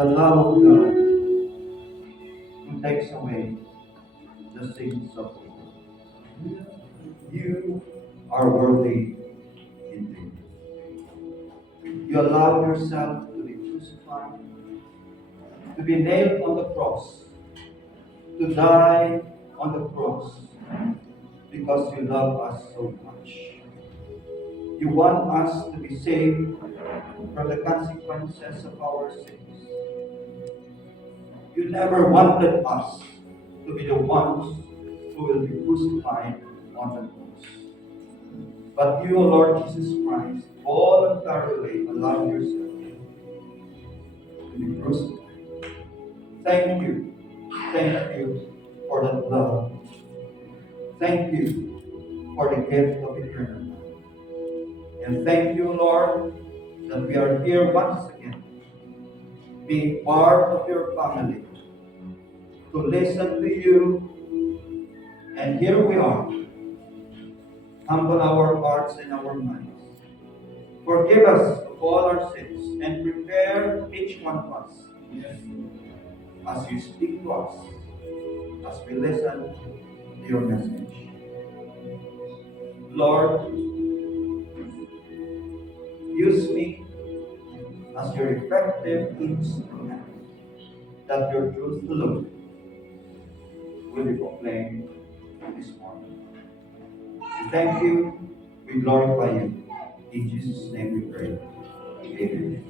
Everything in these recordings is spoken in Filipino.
the love of God who takes away the sins of the world. You are worthy indeed. You allowed yourself to be crucified, to be nailed on the cross, to die on the cross because you love us so much. You want us to be saved from the consequences of our sins. You never wanted us to be the ones who will be crucified on the cross. But you, O Lord Jesus Christ, voluntarily allowed yourself to be crucified. Thank you. Thank you for that love. Thank you for the gift of eternal life. And thank you, Lord, that we are here once again, being part of your family, to listen to you. And here we are, humble our hearts and our minds. Forgive us of all our sins and prepare each one of us as you speak to us, as we listen to your message. Lord, use me as your effective instrument, that your truth alone will be proclaimed this morning. We thank you, we glorify you. In Jesus' name we pray. Amen.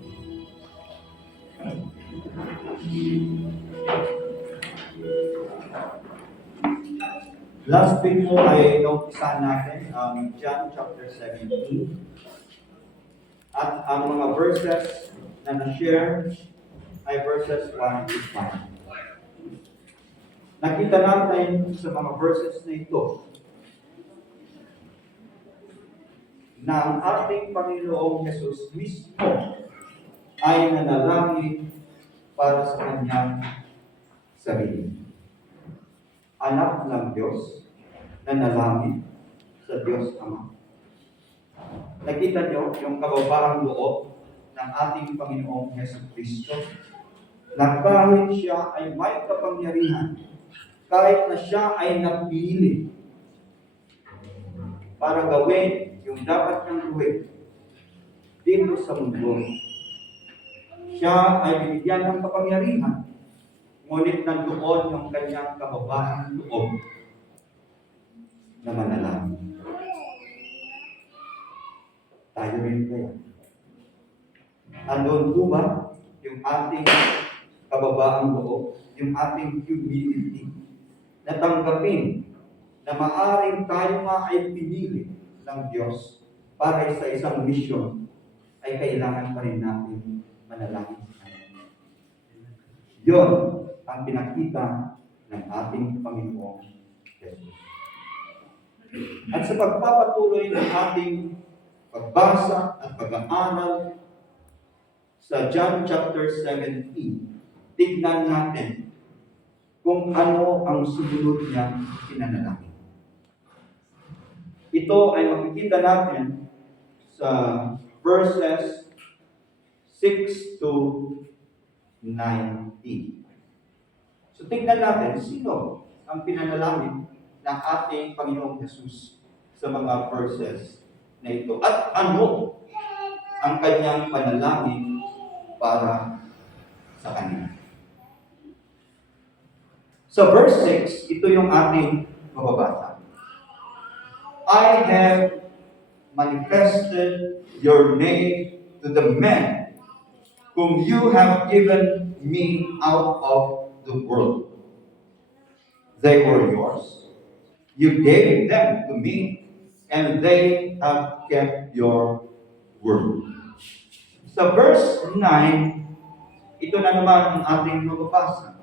Last week po ay naumpisahan natin ang John chapter 17. At ang mga verses na na-share ay verses 1 to 5. Nakita natin sa mga verses na ito na ang ating Panginoong Hesus mismo ay nanalangin para sa kanyang sarili. Anak ng Diyos, nanalangin sa Diyos Ama. Nakita niyo yung kababaang loob ng ating Panginoong Hesus Kristo na kahit siya ay may kapangyarihan, kahit na siya ay napili para gawin yung dapat niyang gawin dito sa mundo, siya ay binigyan ng kapangyarihan, ngunit nandoon yung kanyang kababaang loob na manalangin. Tayo rin kaya. Andun po ba yung ating kababaang loob, yung ating humility, na tanggapin na maaring tayo nga ay pinili ng Diyos para sa isang misyon, ay kailangan pa rin natin manalangin sa Kanya. Yun ang pinakita ng ating Panginoong Jesus. At sa pagpapatuloy ng ating pagbasa at pag-aaral sa John chapter 17, tignan natin kung ano ang sumunod niyang pinanalangin. Ito ay makikita natin sa verses 6 to 19. So tignan natin sino ang pinanalangin ng ating Panginoong Jesus sa mga verses na ito. At ano ang kanyang panalangin para sa kanila. Sa verse 6, ito yung ating mababasa. I have manifested your name to the men whom you have given me out of the world. They were yours. You gave them to me, and they have kept your word. Sa verse 9, ito na naman ang ating mababasa.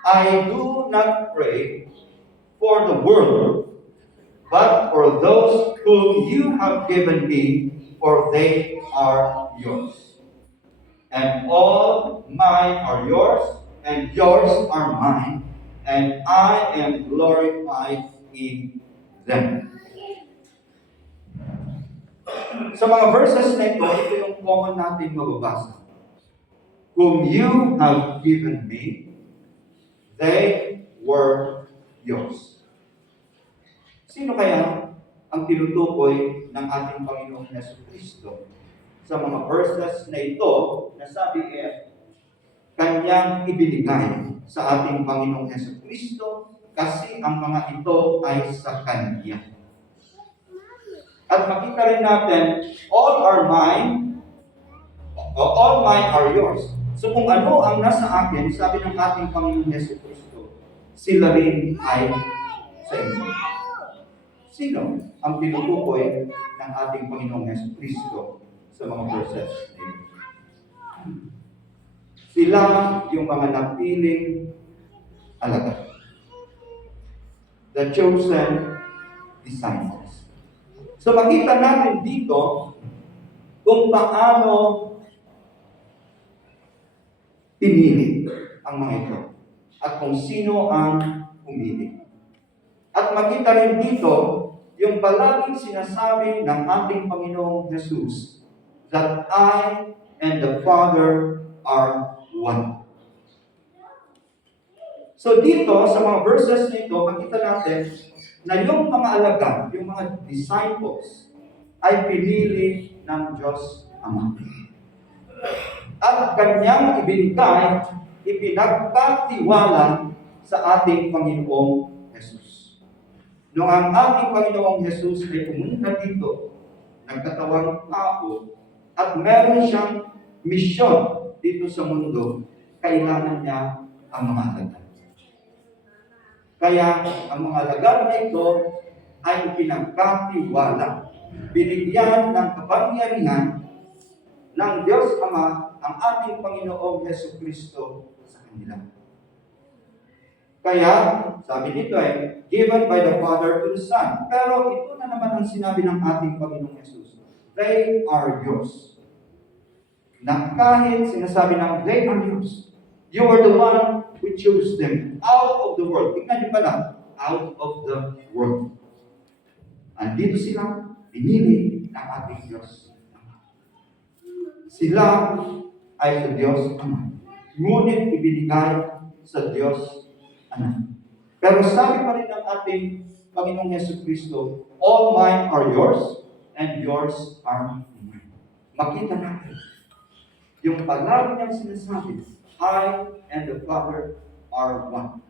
I do not pray for the world, but for those whom you have given me, for they are yours. And all mine are yours, and yours are mine, and I am glorified in them. Sa mga verses na ito yung common natin mababasa. whom you have given me, they were yours. Sino kaya ang tinutukoy ng ating Panginoong Jesucristo sa mga verses na ito na sabi kanyang ibinigay sa ating Panginoong Jesucristo kasi ang mga ito ay sa Kanya. At makita rin natin, all are mine are yours. So kung ano ang nasa akin, sabi ng ating Panginoong Jesucristo, sila rin ay sa inyo. Sino ang tinutukoy ng ating Panginoong Jesucristo sa mga verses nito? Sila yung mga napiling alagad. The chosen disciples. So makita natin dito kung paano pinili ang mga ito at kung sino ang pumili. At makita rin dito yung palaging sinasabi ng ating Panginoong Jesus that I and the Father are one. So dito, sa mga verses nito, makita natin na yung mga alagad, yung mga disciples, ay pinili ng Diyos Ama. At kanyang ibinigay, ipinagkatiwala sa ating Panginoong Jesus. Noong ang ating Panginoong Jesus ay pumunta dito, nagkatawang tao, at meron siyang misyon dito sa mundo, kailangan niya ang mga alagad. Kaya ang mga alagad na ito ay pinagkatiwala. Binigyan ng kapangyarihan ng Diyos Ama ang ating Panginoong Jesucristo sa kanila. Kaya, sabi dito given by the Father to the Son. Pero ito na naman ang sinabi ng ating Panginoong Jesus. They are yours. Na kahit sinasabi ng they are yours, you are the one who chose them out of the world. Tingnan niyo pala, out of the world. Andito sila, pinili ng ating Diyos. Sila ay sa Diyos Ama. Ngunit ibinigay sa Diyos Ama. Pero sabi pa rin ng ating Panginoong Jesucristo, all mine are yours, and yours are mine. Makita natin yung palagi niyang sinasabi, I and the Father are one.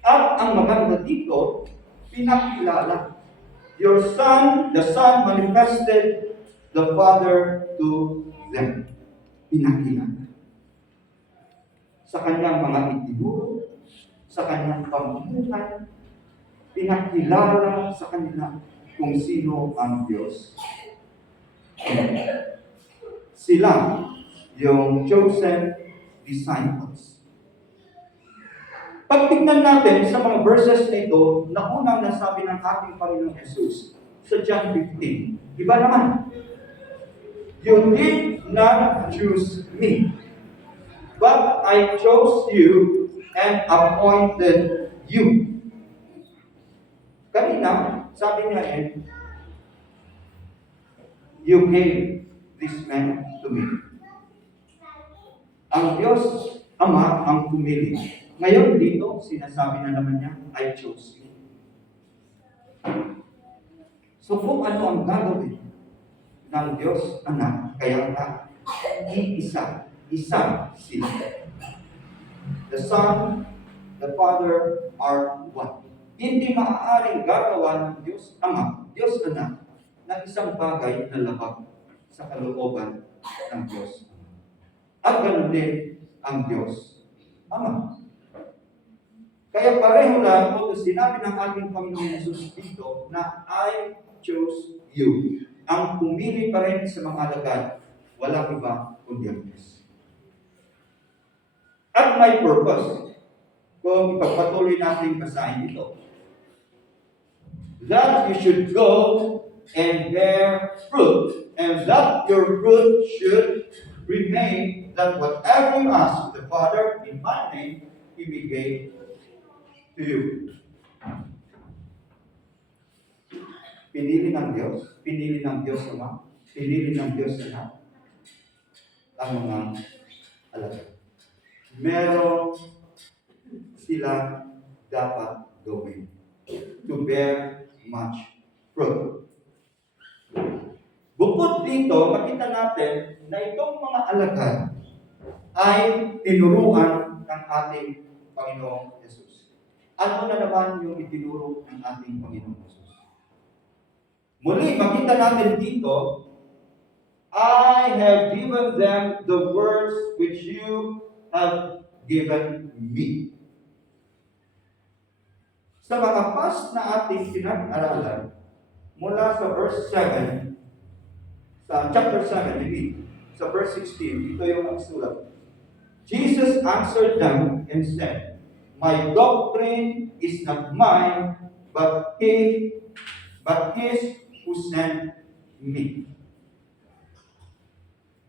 At ang maganda dito, pinakilala. Your Son, the Son manifested the Father to them. Pinakilala. Sa kanyang mga itinuro, sa kanyang pamumuhay, pinakilala sa kanila kung sino ang Diyos. Sila, yung chosen disciples. Pag tignan natin sa mga verses na ito, na unang nasabi ng ating Panginoong Jesus sa John 15, iba naman. You did not choose me, but I chose you and appointed you. Kanina, sabi niya you gave this man to me. Ang Diyos Ama ang pumili. Ngayon dito, sinasabi na naman niya, I chose you. So kung ano ang gagawin ng Diyos Anak, kaya nga, isa sila. The Son, the Father are one. Hindi maaaring gagawa ng Diyos Ama, Diyos Anak, ng isang bagay na labag sa kalooban ng Diyos. At ganoon din ang Diyos Ama. Kaya pareho lang kung sinabi ng ating Panginoon Jesus dito na I chose you. Ang pumili pa rin sa mga alagad, walang iba kundi ang Diyos. At may purpose, kung ipagpatuloy natin basahin ito, that you should go and bear fruit, and that your fruit should remain, that whatever you ask the Father in my name, He will give to you. Pinili ng Diyos Ama, pinili ng Diyos Anak, ang mga alagad. Meron sila dapat gawin to bear much fruit. Bukod dito, makita natin na itong mga alagad ay tinuruan ng ating Panginoong Jesus. Ano na naman yung itinuro ng ating Panginoong Jesus? Muli, makita natin dito, I have given them the words which you have given me. Sa mga past na ating pinag-aralan, mula sa verse 7, sa chapter 7, sa verse 16, ito yung nagsulat. Jesus answered them and said, my doctrine is not mine, but his who sent me.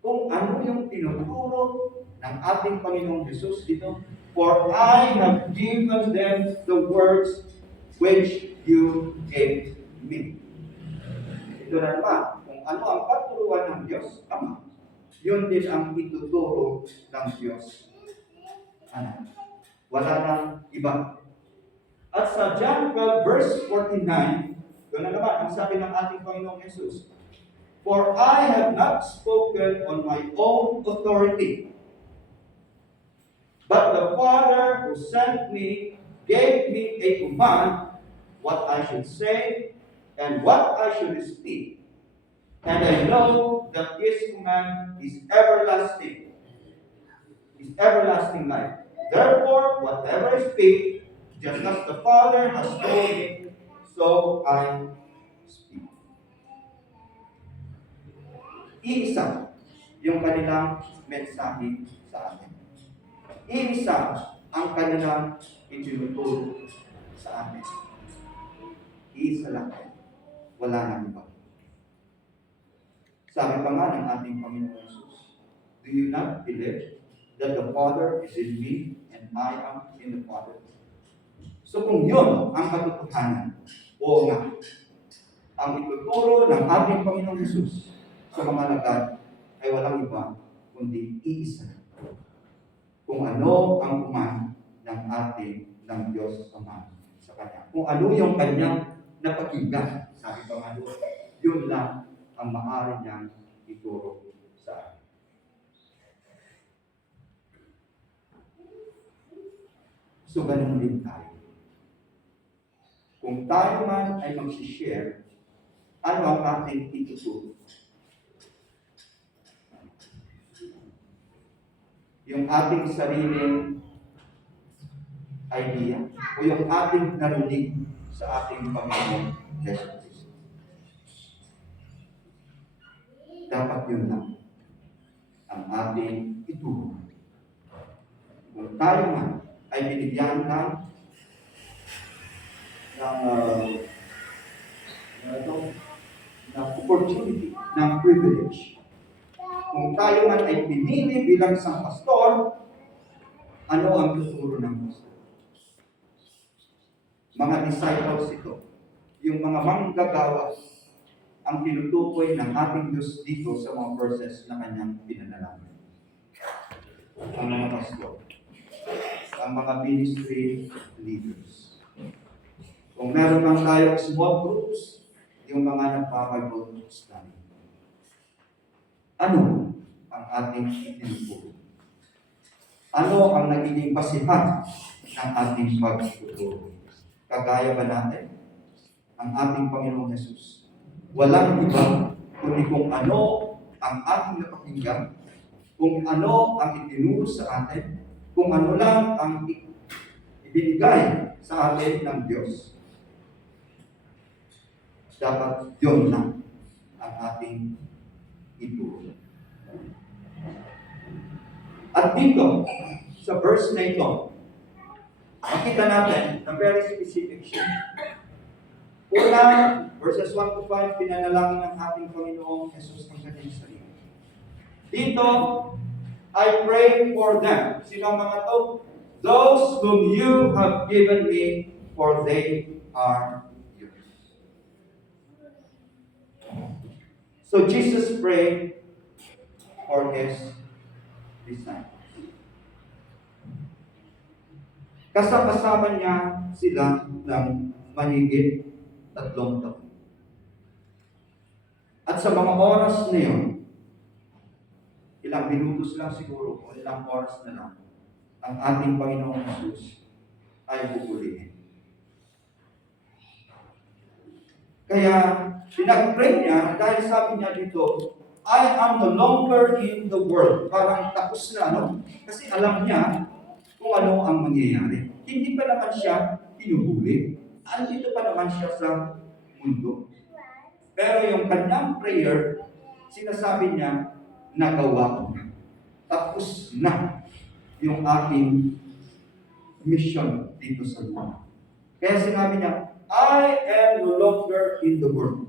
Kung ano yung tinuturo ng ating Panginoong Jesus dito, for I have given them the words which you gave me. Ito na naman, kung ano ang paturuan ng Diyos Ama, yun din ang ituturo ng Diyos Anak. Wala nang iba. At sa John 12 verse 49, yun na naman ang sabi ng ating Panginoong Jesus, for I have not spoken on my own authority, but the Father who sent me gave me a command what I should say and what I should speak. And I know that his command is everlasting life. Therefore, whatever I speak, just as the Father has told me, so I speak. Iisa yung kanilang mensahe sa atin. Iisa ang kanilang itinuturo sa atin. Iisa lang. Wala nang iba. Sabi pa nga ng ating Panginoon Jesus, do you not believe that the Father is in me and I am in the Father? So kung yun ang katotohanan, oo nga, ang ituturo ng ating Panginoon Jesus sa mga alagad ay walang iba kundi iisa. Kung ano ang uman ng ating ng Diyos Ama sa Kanya. Kung ano yung Kanyang napakinggan, sabi pa nga doon, yun lang ang maaari niyang ituro sa atin. So ganun din tayo. Kung tayo man ay mag-share, ano ang ating ituturo? Yung ating sariling idea o yung ating narinig sa ating Panginoon Jesus Cristo. Dapat yun lang ang ating ituro. Kung tayo man ay binigyan ng opportunity, ng privilege. Kung tayo man ay pinili bilang isang pastor, ano ang tuturo ng pastor? Mga disciples ito, yung mga manggagawa, ang tinutukoy ng ating Diyos dito sa mga verses na kanyang pinanalangin. Ang mga pastor, ang mga ministry leaders. Kung meron man tayong small groups, yung mga nagpapag-Bible study. Ano ang ating itinuturo? Ano ang nagiging basihan ng ating pagtuturo? Kagaya ba natin ang ating Panginoong Jesus? Walang iba kundi kung ano ang ating napakinggan, kung ano ang itinuro sa atin, kung ano lang ang ibinigay sa atin ng Diyos. Dapat yun lang ang ating ituro. At dito, sa verse na ito, makita natin na very specific siya. Una, verses 1 to 5, pinanalangin ng ating Panginoong Jesus ng kanyang sarili. Dito, I pray for them. Sino ang mga to? Those whom you have given me, for they are yours. So Jesus prayed for his disciples. Kasama niya sila ng mahigit 3 taon. At sa mga oras na yun, ilang minutos lang siguro o ilang oras na lang, ang ating Panginoong Jesus ay bubulihin. Kaya, pinag-pray niya dahil sabi niya dito, I am no longer in the world. Parang tapos na, no? Kasi alam niya kung ano ang mangyayari. Hindi pa naman siya pinuhuli. Andito pa naman siya sa mundo. Pero yung kanyang prayer, sinasabi niya, nagawa ko na. Tapos na yung aking mission dito sa lupa. Kaya sinabi niya, I am no longer in the world.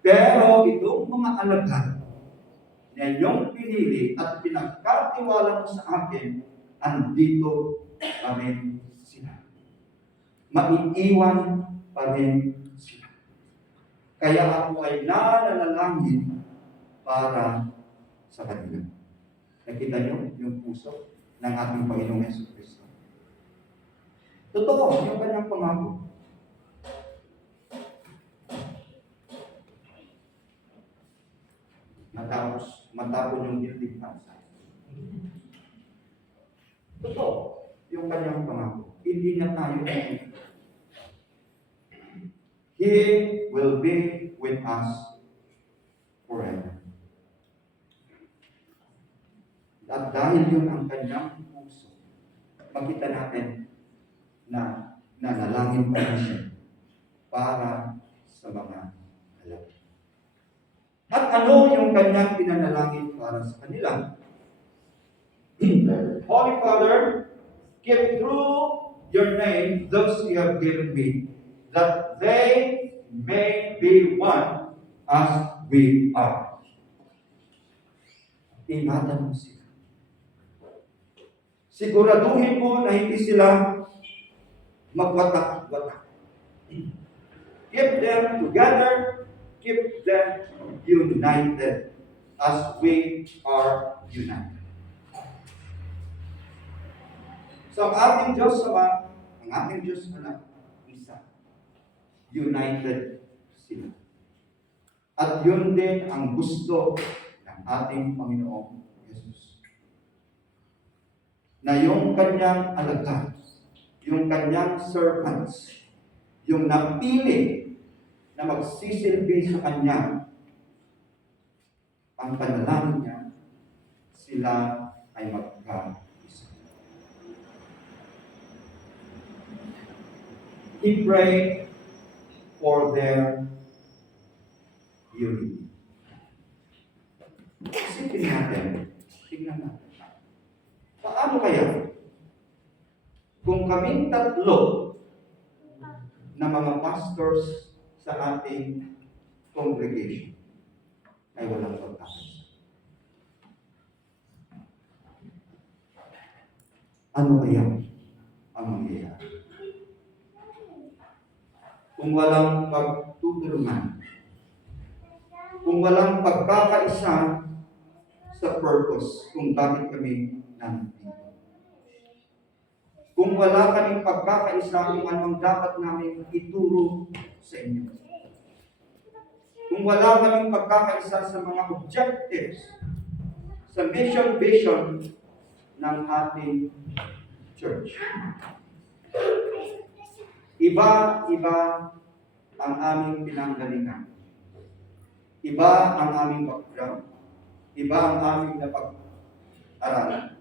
Pero itong mga alagad na inyong pinili at pinagkatiwala mo sa akin, andito pa rin sila. Maiiwan pa rin sila. Kaya ako ay nananalangin para sa kanila. Nakita niyo yung puso ng ating Panginoong Jesucristo. Totoo, yung kanyang pangako. Matapos yung iligtasan. Totoo, yung kanyang pangako. Hindi niya tayo He will be with us forever. At dahil yun ang kanyang puso, makita natin na nanalangin pa siya para sa mga alam. At ano yung kanyang pinanalangin para sa kanila? Holy Father, keep through your name those you have given me, that they may be one as we are. Ingatan mo sila. Siguraduhin mo na hindi sila magwatak-watak. Keep them together, keep them united as we are united. So ang ating Diyos Ama, ang ating Diyos Anak, isa. United sila. At yun din ang gusto ng ating Panginoong Jesus. Na yung kanyang alagad, yung kanyang servants, yung napili na magsisilbi sa kanya, ang panalangin niya, sila ay magkaisa. He prayed for their unity. Isipin natin, tignan natin. Paano kaya kung kaming 3 na mga pastors sa ating congregation ay walang pagkakaisa? Ano kaya ang mangyayari? Kung walang pagtutulungan, kung walang pagkakaisa sa purpose kung bakit kami nandito. Kung wala kaming pagkakaisa kung anong dapat namin ituro sa inyo. Kung wala kaming pagkakaisa sa mga objectives, sa mission vision ng ating church. Iba-iba ang aming pinanggalingan. Iba ang aming background. Iba ang aming napag-aralan.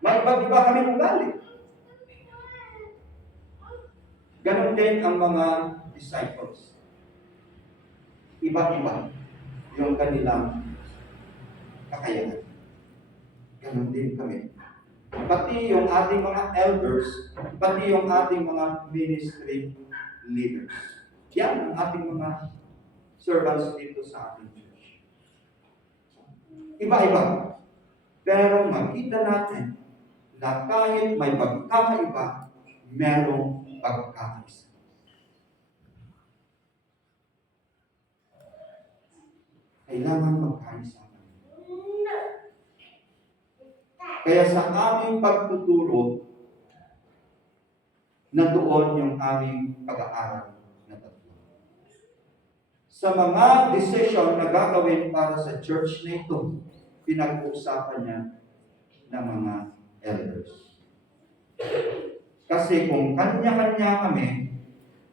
May iba-iba kami ugali. Ganon din ang mga disciples. Iba-iba yung kanilang kakayahan. Ganon din kami. Pati yung ating mga elders, pati yung ating mga ministry leaders. Yan ang ating mga servants dito sa ating church. Iba-iba. Pero makita natin na kahit may pagkakaiba, merong pagkakaisa. Kailangan magkaisa. Kaya sa aming pagtuturo, nandoon yung aming pag-aaral na tatlo. Sa mga decision na gagawin para sa church na ito, pinag-uusapan niya ng mga elders. Kasi kung kanya-kanya kami,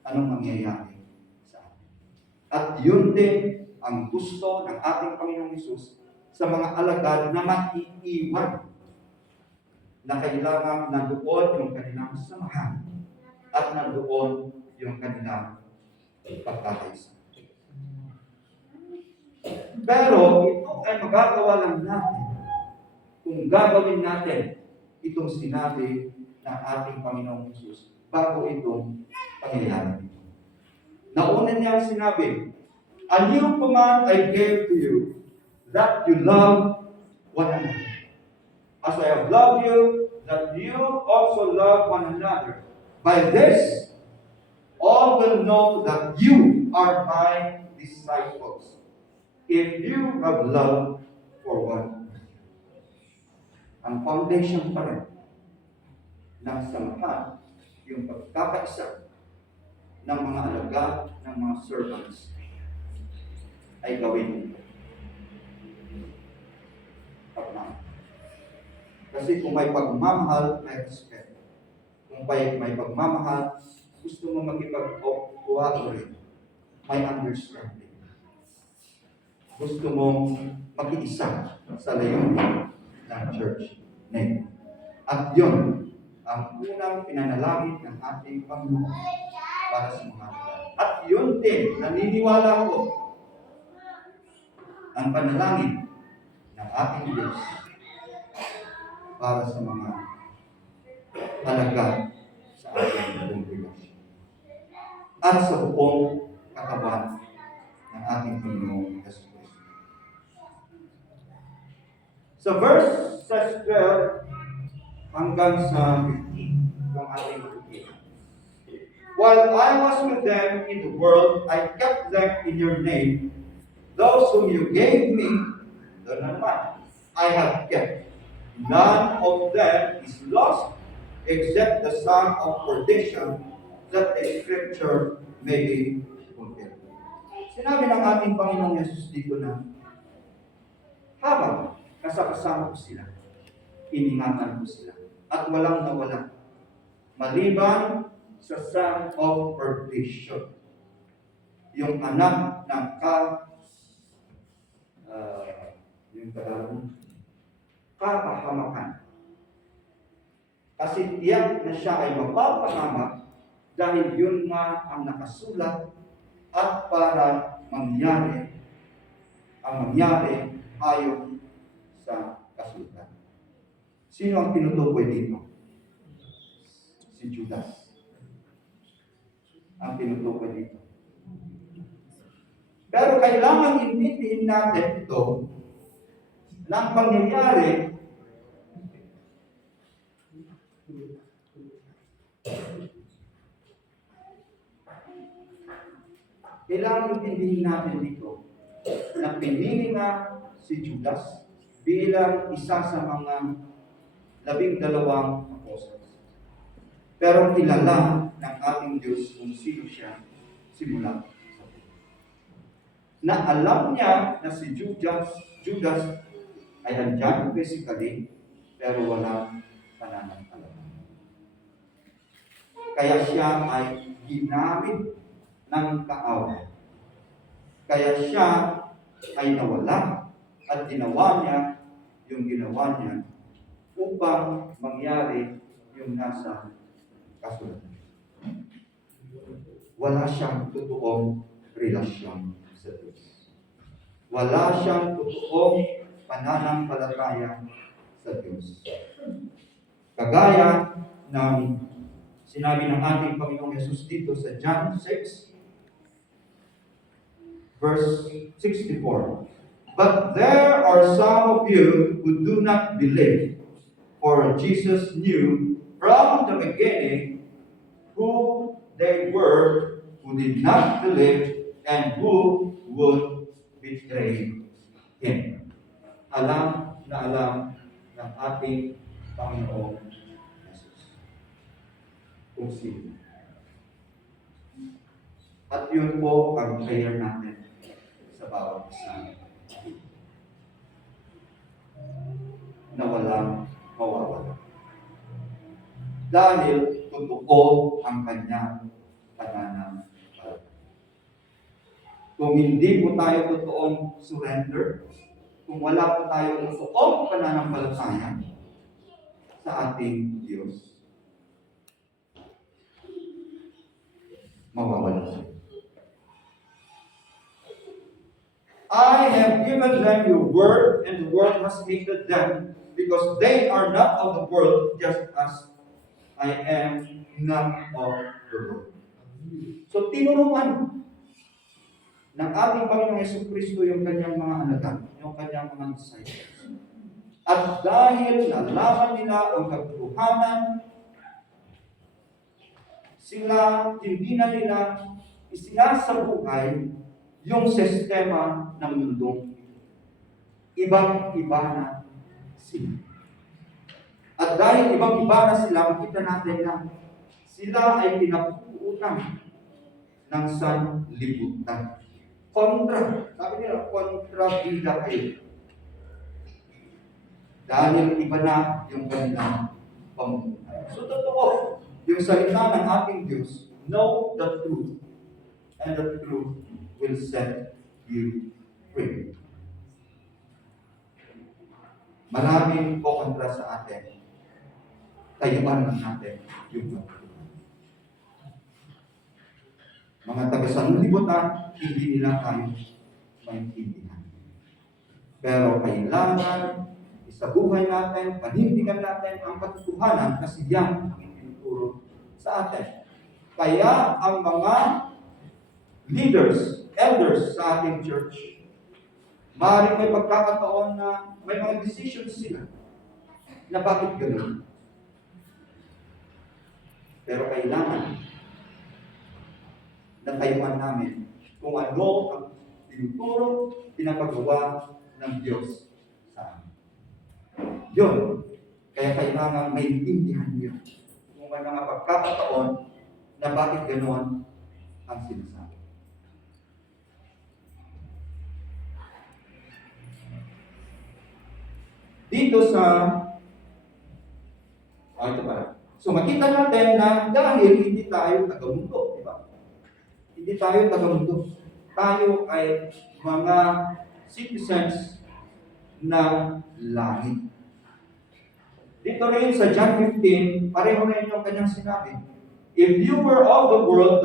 anong mangyayari sa atin? At yun din ang gusto ng ating Panginoong Hesus sa mga alagad na maiiwan, na kailangan nandoon yung kanilang samahan at nandoon yung kanilang pagkakaisa. Pero ito ay magagawa lang natin kung gagawin natin itong sinabi ng ating Panginoong Hesus bago itong pangyayari. Nauna niya sinabi, "A new command I gave to you, that you love one another. As I have loved you, that you also love one another. By this, all will know that you are my disciples, if you have love for one another." Ang foundation pa rin ng samahan, yung pagkakaisa ng mga alagad, ng mga servants, ay gawin ito. Pagmamahal. Kasi kung may pagmamahal, may respeto. Kung may pagmamahal, gusto mo makipag-cooperate, may understanding. Gusto mong makiisa sa layunin ng church na ito. At yun, ang unang pinanalangin ng ating Panginoon para sa mga alagad. At yun din, naniniwala ko, ang panalangin ng ating Diyos para sa mga alagad sa ating kongregasyon at sa buong katawan ng ating Panginoong Yesus Cristo. Sa verse 12 hanggang sa 15, yung ating makikita. "While I was with them in the world, I kept them in your name. Those whom you gave me, doon na naman, I have kept. None of them is lost, except the son of perdition, that the scripture may be fulfilled." Sinabi ng ating Panginoong Yesus dito na, habang kasama ko sila, iningatan ko sila, at walang nawala, maliban sa son of perdition, yung anak ng kapahamakan. Kasi tiyak na siya ay mapapahamak dahil yun nga ang nakasulat at para mangyari ayon sa kasulatan. Sino ang tinutukoy dito? Si Judas. Ang tinutukoy dito. Pero kailangan intindihin natin ito ng pangyayari dito na pinili nga si Judas bilang isa sa mga 12 apostles. Pero kilala ng ating Diyos kung sino siya simula sa buhay. Na alam niya na si Judas ay andyan physically, pero walang pananampalataya. Kaya siya ay ginamit ng kaaway. Kaya siya ay nawala at ginawa niya yung ginawa niya upang mangyari yung nasa kasulatan. Wala siyang totoong relasyon sa Diyos. Wala siyang totoong pananampalataya sa Diyos. Kagaya ng sinabi ng ating Panginoong Yesus dito sa John 6, verse 64. "But there are some of you who do not believe, for Jesus knew from the beginning who they were who did not believe and who would betray Him." Alam ng ating Panginoong Jesus. Kung sino. At yun po ang prayer natin sa bawat isa. Na walang mawawala. Dahil totoo ang kanyang pananampalataya. Kung hindi po tayo totoong surrender, kung wala po tayo totoong pananampalataya sa ating Diyos, mawawala tayo. I have given them your word, and the world has hated them, because they are not of the world, just as I am not of the world. So, tinuruan ng ating Panginoong Jesucristo yung kanyang mga alagad, yung kanyang mga disciples. At dahil nalaman nila ang katotohanan, hindi na nila isinasabuhay yung sistema ng mundo. Ibang-iba na sila. At dahil ibang-iba na sila, makita natin na sila ay pinapuutang ng sanlibutan. Kontra. Sabi nila, kontra-bida kayo. Dahil iba na yung kanilang pamumuhay. So, totoo. Yung salita ng ating Diyos, know the truth, and the truth will set you free. Maraming kontra sa atin. Tayuan lang natin yung pagkakulang. Mga taga-sanlibutan, hindi nila tayo maintindihan. Pero kailangan sa buhay natin, panindigan natin ang katotohanan kasi yan ang itinuturo sa atin. Kaya ang mga leaders, elders sa ating church, maaaring may pagkakataon na may mga decisions sila na bakit ganoon. Pero kailangan na tayuan namin kung ano ang tinuturo, pinapagawa ng Diyos sa amin. Yun. Kaya kailangan may intindihan niyo kung may mga pagkakataon na bakit ganoon ang sinasabi. Dito sa ito pa. So makita natin na dahil hindi tayo taga-mundo, di ba? Hindi tayo taga-mundo. Tayo ay mga citizens ng langit. Dito rin sa John 15, pareho rin yung kanyang sinabi. If you were of the world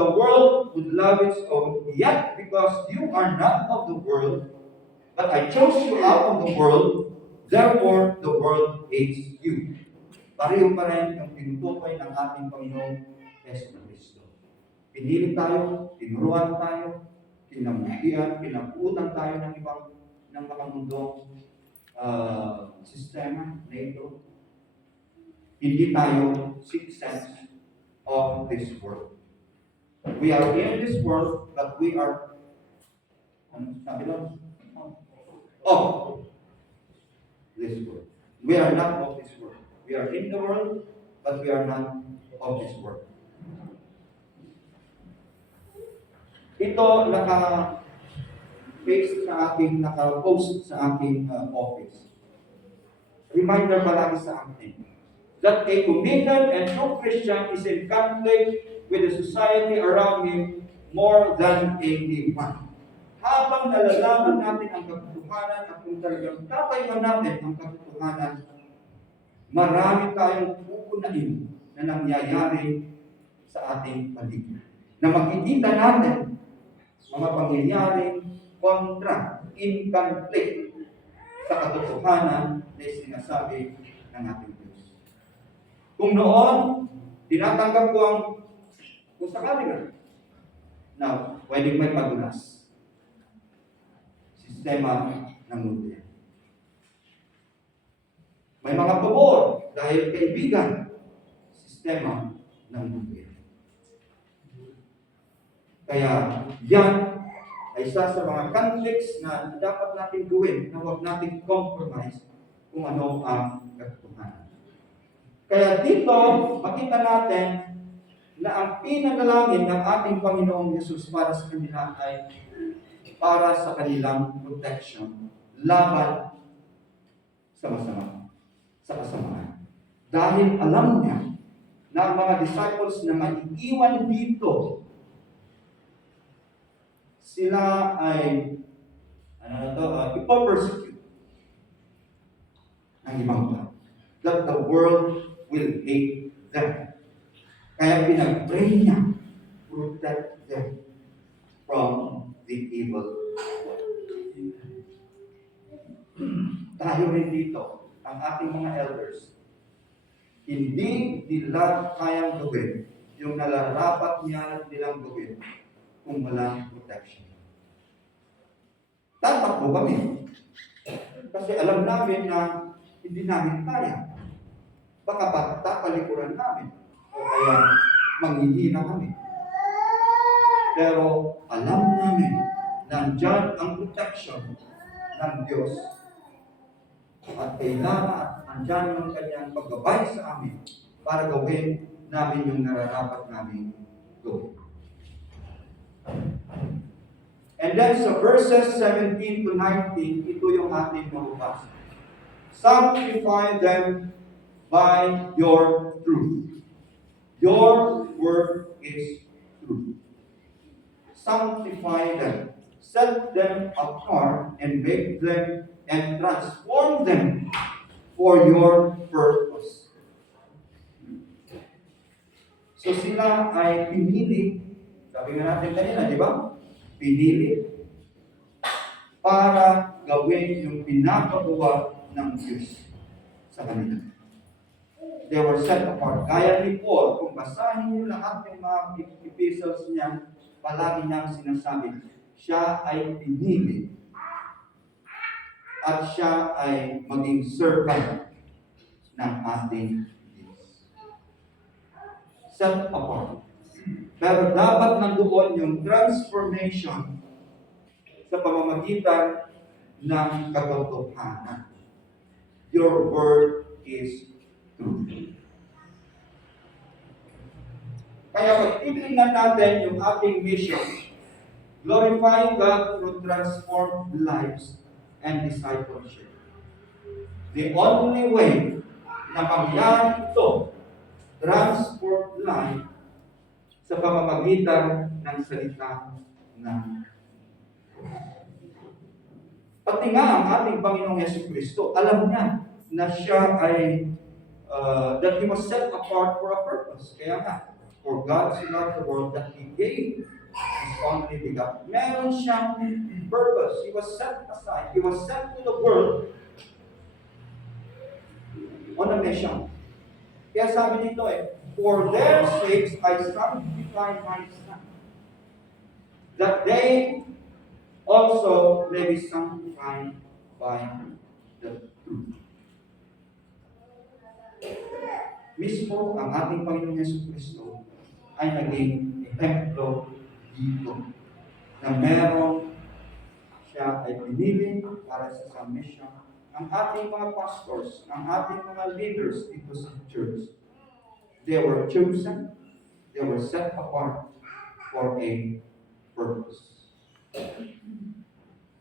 would love its own. Yet, because you are not of the world, but I chose you out of the world, therefore the world hates you. Pareho pa rin yung tinutukoy ng ating Panginoong Jesucristo. Pinili tayo, tinuruan tayo, kinamutian, pinapuutan tayo ng ibang makamundong sistema na ito. Hindi tayo citizens of this world. We are in this world, but we are sabi lang? Of this world. We are not of this world. We are in the world, but we are not of this world. Ito naka-post sa aking office. Reminder palagi sa akin that a committed and true Christian is in conflict with the society around him more than anyone. Habang nalalaman natin ang katotohanan at kung talagang tatayuan natin ang katotohanan, marami tayong pupunain na nangyayari sa ating paligid. Na makikita natin mga pangyayaring kontra, in conflict sa katotohanan na sinasabi ng ating Diyos. Kung noon, tinatanggap ko kung sakali na pwedeng may padulas. Sistema ng mundo. May mga pabor dahil kaibigan, sistema ng mundo. Kaya yan ay isa sa mga conflicts na dapat natin gawin na huwag natin compromise kung ano ang Kaya dito, makita natin na ang pinanalangin ng ating Panginoong Yesus para sa kanila ay para sa kanilang protection laban sa masama, sa kasamaan. Dahil alam niya na ang mga disciples na maiiwan dito, sila ay ipopersecute ng ibang tao. That the world will hate them. Kaya pinag-pray niya, protect them from the evil one. Tayo rin dito, ang ating mga elders, hindi nila kayang gawin yung nararapat nilang gawin kung walang protection. Dapat po kami. Kasi alam namin na hindi namin kaya. Baka papalikuran namin. O kaya manghihina kami. Pero alam namin na andyan ang protection ng Diyos. At kailangan andyan ang kanyang paggabay sa amin para gawin namin yung nararapat namin gawin. And then sa verses 17 to 19, ito yung ating mababasa. Sanctify them by your truth. Your word is truth. Sanctify them. Set them apart and make them and transform them for your purpose. So sila ay pinili, sabi nga natin kanina, di ba? Pinili para gawin yung pinapagawa ng Diyos sa kanila. They were set apart. Gaya ni Paul, kung basahin niyo lahat ng mga epistles niya, palagi niyang sinasabi, siya ay pinili at siya ay maging servant ng ating Diyos. Set apart. Pero dapat nandoon yung transformation sa pamamagitan ng katotohanan. Your word is truth. Kaya pag titingnan natin yung ating mission, glorifying God through transformed lives and discipleship. The only way na mangyari ito, transformed life, sa pamamagitan ng salita ng pati nga ang ating Panginoong Jesucristo, alam niya na siya ay that He was set apart for a purpose. Kaya nga, for God so loved the world that He gave His only begotten. Meron siyang purpose. He was set aside. He was sent to the world on a mission. Kaya sabi dito for their sakes I sanctify my son, that they also may be sanctified by the truth. Mismo ang ating Panginoon Jesucristo ay naging ehemplo dito na merong siya ay pinili para sa mission. Ang ating mga pastors, ang ating mga leaders dito sa church, they were chosen, they were set apart for a purpose.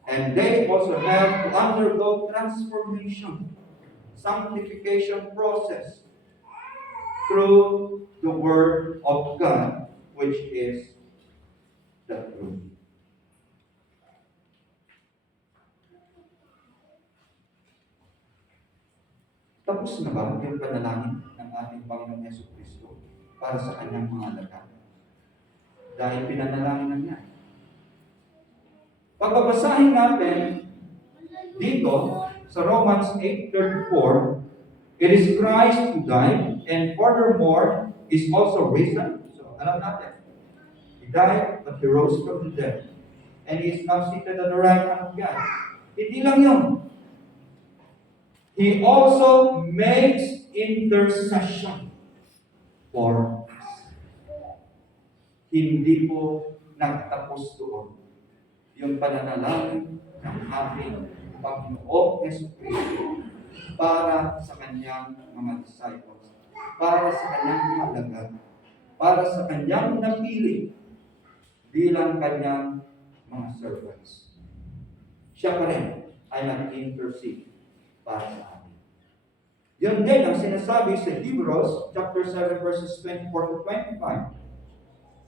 And they also have to undergo transformation, sanctification process through the Word of God, which is the truth. Tapos na ba yung panalangin ng ating Panginoong Jesucristo para sa kanyang mga alagad? Dahil pinanalangin na niya. Pagbabasahin natin dito sa Romans 8:34, it is Christ who died and furthermore is also risen. So alam natin, He died but He rose from the dead. And He is now seated at the right hand of God. Hindi lang yun. He also makes intercession for us. Hindi po nagtapos doon yung pananalangin ng ating Panginoong Jesucristo para sa kanyang mga disciples. para sa kanyang halaga, para sa kanyang napili bilang kanyang mga servants. Siya pa rin ay nag-intercede para sa atin. Yun din ang sinasabi sa Hebrews chapter 7 verses 24 to 25.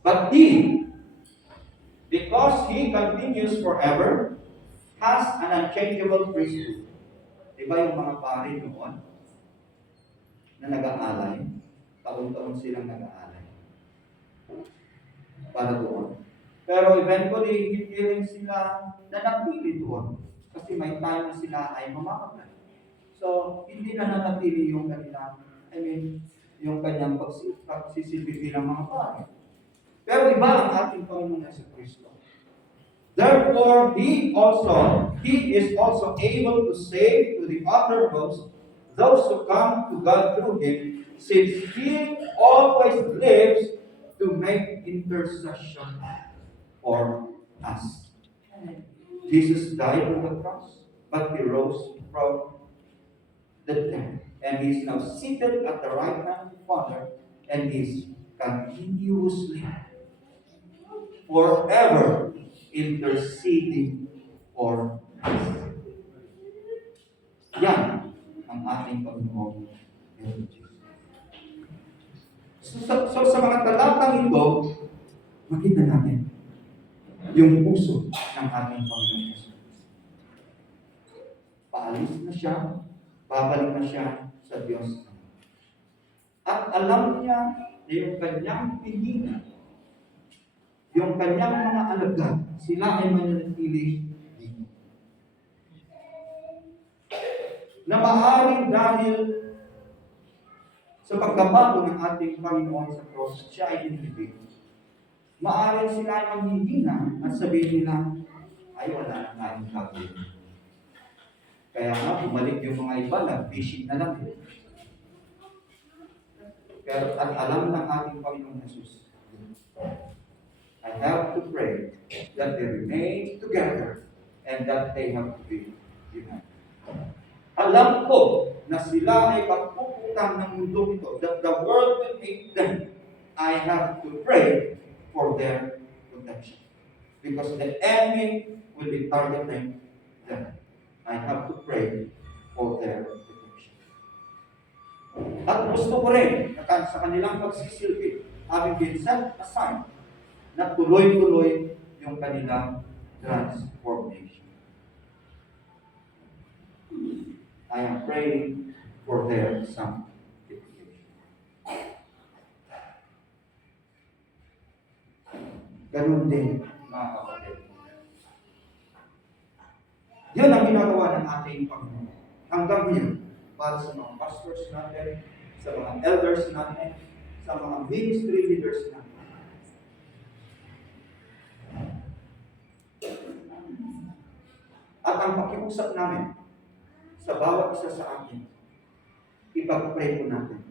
But he, because he continues forever, has an unchangeable priesthood. Diba yung mga pari noon na nag-aalay? Taon-taon silang nag-aalay para doon. Pero eventually, hindi rin sila nanatili doon kasi may time na sila ay mamamatay. So, hindi na nanatili yung kanilang, yung kanyang pagsisilbi bilang mga pari. Pero iba ang ating Panginoon sa Kristo. Therefore, He is also able to save to the uttermost those who come to God through Him, since He always lives to make intercession for us. Jesus died on the cross, but He rose from the dead, and He is now seated at the right hand of the Father, and He is continuously, forever, interceding for us. Yan ang ating Panginoon. So sa mga talatang ito, makita natin yung puso ng ating Panginoon Jesus. Paalis na siya, babalik na siya sa Diyos. At alam niya na yung kanyang pinina, yung kanyang mga alagad, sila ay mananatili dito. Na maaaring dahil sa pagkabago ng ating Panginoon sa cross, siya ay inibig. Maaaring sila ay manghihina at sabihin nila, ay wala na tayong gagawin. Kaya nga, bumalik yung mga iba, nag-fishing na lang. Pero at alam ng ating Panginoon Jesus, I have to pray that they remain together and that they have to be united. Alam ko na sila ay pagpuputang ng mundo ito, that the world will hate them. I have to pray for their protection. Because the enemy will be targeting them. I have to pray for their protection. At gusto ko rin na sa kanilang pagsisilbi, having been set aside, na tuloy-tuloy yung kanilang transformation. I am praying for their sanctification. Ganun din, mga kapatid. Yan ang ginagawa ng ating Panginoon. Hanggang ngayon, para sa mga pastors natin, sa mga elders natin, sa mga ministry leaders natin. At ang pakiusap namin sa bawat isa sa atin, ipag-pray po natin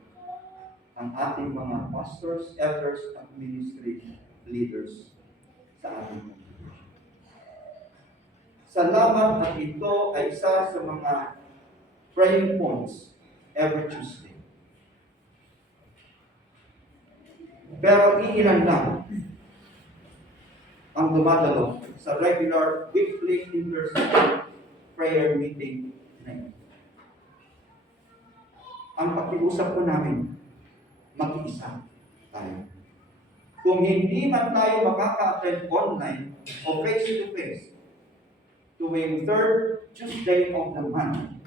ang ating mga pastors, elders, at ministry leaders sa ating congregation. Salamat at ito ay isa sa mga praying points every Tuesday. Pero iilan lang ang dumadalo sa regular weekly intercession prayer meeting na ito. Ang pakiusap ko namin, mag-iisa tayo. Kung hindi man tayo makaka-attend online o face-to-face tuwing third Tuesday of the month,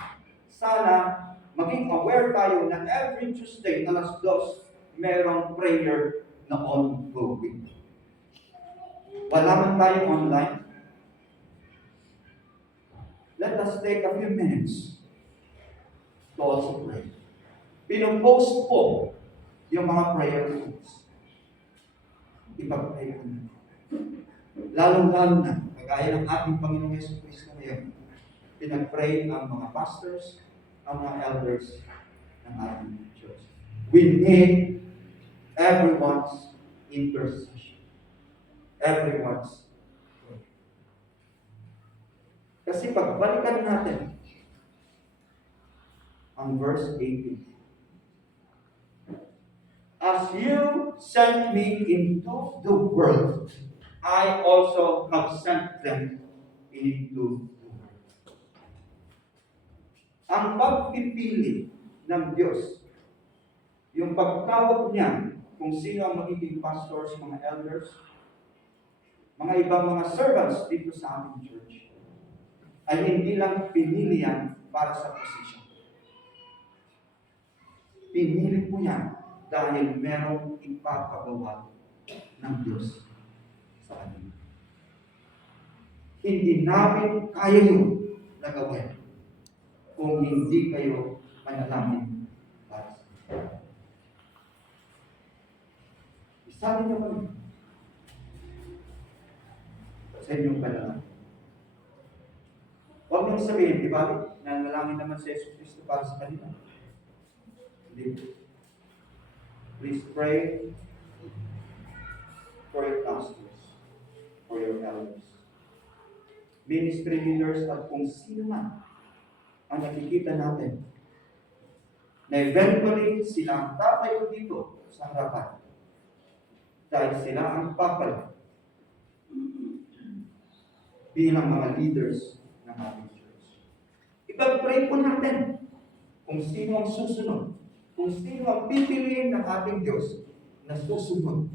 sana maging aware tayo na every Tuesday, alas 2, merong prayer na ongoing. Wala man tayo online, let us take a few minutes to also pray. Pinopost po yung mga prayer points. Ipag-pray ko na. Lalong-lalo na, kagaya ng ating Panginoong Yesu Cristo ngayon, pinag-pray ang mga pastors, ang mga elders ng ating church. We need everyone's intercession. Everyone's prayer. Kasi pagbalikan natin ang verse 18, As you sent me into the world, I also have sent them into the world. Ang pagpipili ng Diyos, yung pagtawag niya kung sino ang magiging pastors, mga elders, mga ibang mga servants dito sa aming church, ay hindi lang pinili yan para sa posisyon. Pinili po yan dahil merong ipapagawa ng Diyos sa atin. Hindi namin kaya yun na gawin kung hindi kayo manalangin para sa atin. Isabi niyo kami sa inyong panalangin. Huwag niyong sabihin, di ba? Nanalangin naman si Jesus Cristo para sa kanila. Hindi. Please pray for your pastors, for your elders, ministry leaders, at kung sino man ang nakikita natin na eventually sila ang tatayo dito sa harapan dahil sila ang papal bilang mga leaders ng ating church. Ipag-pray po natin kung sino ang susunod, kung sino ang pipiliin ng ating Diyos na susunod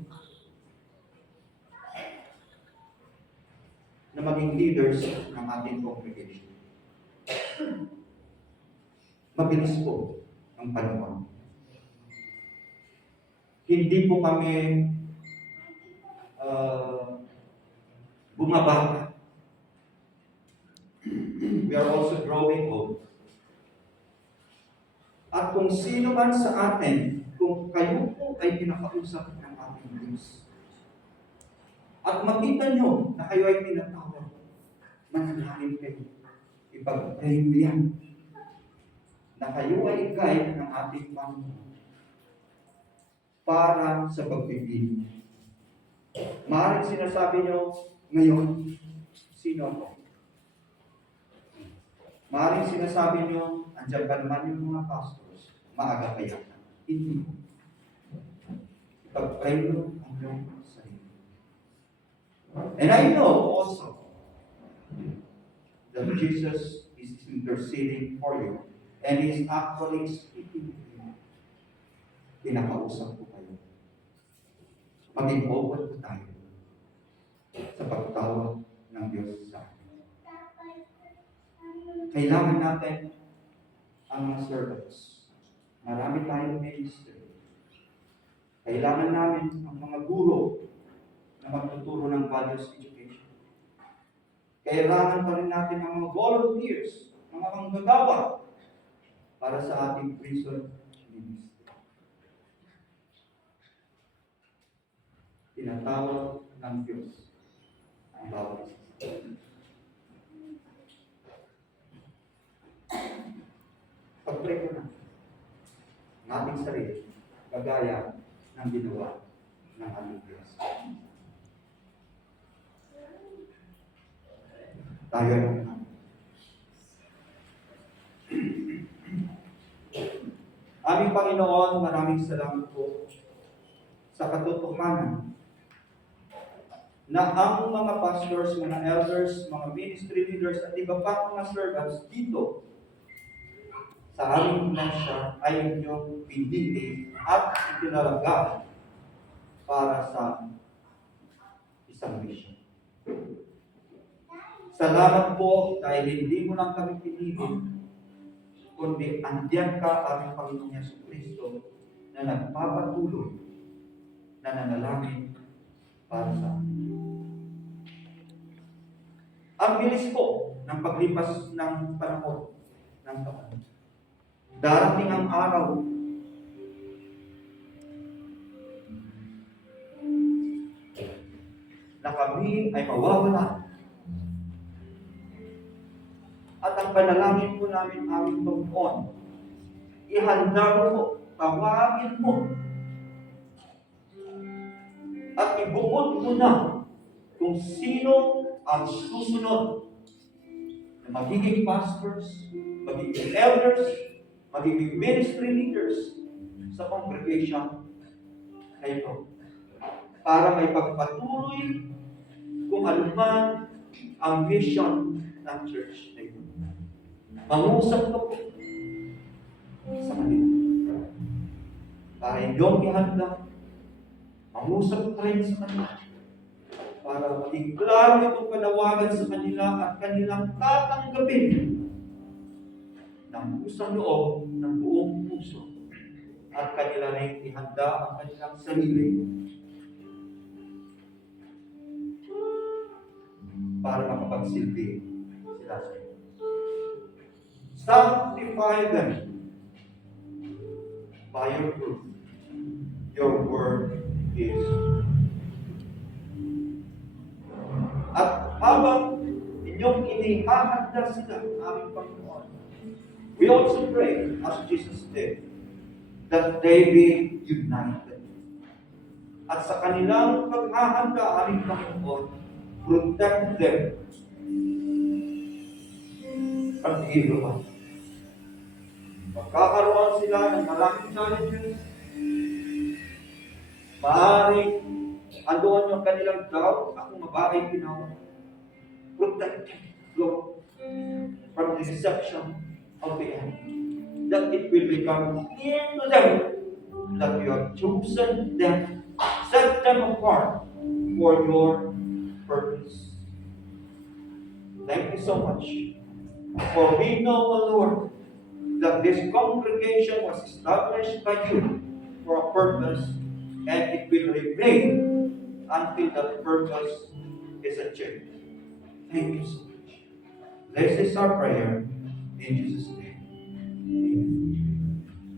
na maging leaders ng ating congregation. Mabilis po ang panahon. Hindi po kami bumabata. We are also growing old. At kung sino man sa atin, kung kayo po ay pinakausap ng ating Diyos, at makita nyo na kayo ay tinatawag, manalangin kayo. Ipag-pray mo yan. Na kayo ay guide ng ating Panginoon para sa pagpipili. Maaaring sinasabi nyo ngayon, sino ako? Maaaring sinasabi nyo, andyan ba naman yung mga pastors? Maaga kaya. Hindi. Ipag-pray mo ang iyong sarili. And I know also that Jesus is interceding for you and is actually speaking to you. Pinakausap ko kayo. Maging open po tayo sa pagtawag ng Diyos sa atin. Kailangan natin ang mga servants. Marami tayong ministry. Kailangan namin ang mga guro na magtuturo ng values education. Kailangan pa rin natin ang mga volunteers, mga manggagawa para sa ating prison ministry. Tinatawag ng Diyos ang bawat isa. Pag-pray ko na ang ating sarili, kagaya ng ginawa ng ating Diyos. Tayo na. Aming Panginoon, maraming salamat po sa katotohanan na ang mga pastors, mga elders, mga ministry leaders, at iba pa mga servants dito sa aming iglesia ay inyong pinili at itinalaga para sa isang mission. Salamat po dahil hindi mo lang kami pinili, kundi andiyan ka, aming Panginoon Yesu Cristo, na nagpapatuloy na nanalangin para sa amin. Ang bilis po ng paglipas ng panahon ng taon. Darating ang araw na kami ay mawawala. At ang panalangin po namin aming Panginoon, ihanda mo po, tawagin mo, at ibuod mo na kung sino ang susunod na magiging pastors, magiging elders, magiging ministry leaders sa congregation na ito para may pagpatuloy kung ano man ang vision ng church na ito. Mangusap ko po sa kanila para inyong ihanda. Mangusap ka rin sa kanila para maging klaro itong panawagan sa kanila at kanilang tatanggapin ng pusang loob, ng buong puso, at kanila rin ihanda ang kanilang sarili para makapagsilbi sila sa iyo. Sanctify them by your truth. Your word is. At habang inyong inihahanda sila, aming Panginoon, we also pray, as Jesus did, that they be united. At sa kanilang paghahanda, aming Panginoon, protect them from evil one. Magkakaroon sila ng maraming challenges. Maaaring andoon yung kanilang doubt, ako mababay ginawa. Protect them, Lord, from the deception of the enemy. That it will become clear to them that you have chosen them, set them apart for your purpose. Thank you so much. For we know, O Lord, that this congregation was established by you for a purpose, and it will remain until that purpose is achieved. Thank you so much. This is our prayer in Jesus' name. Amen.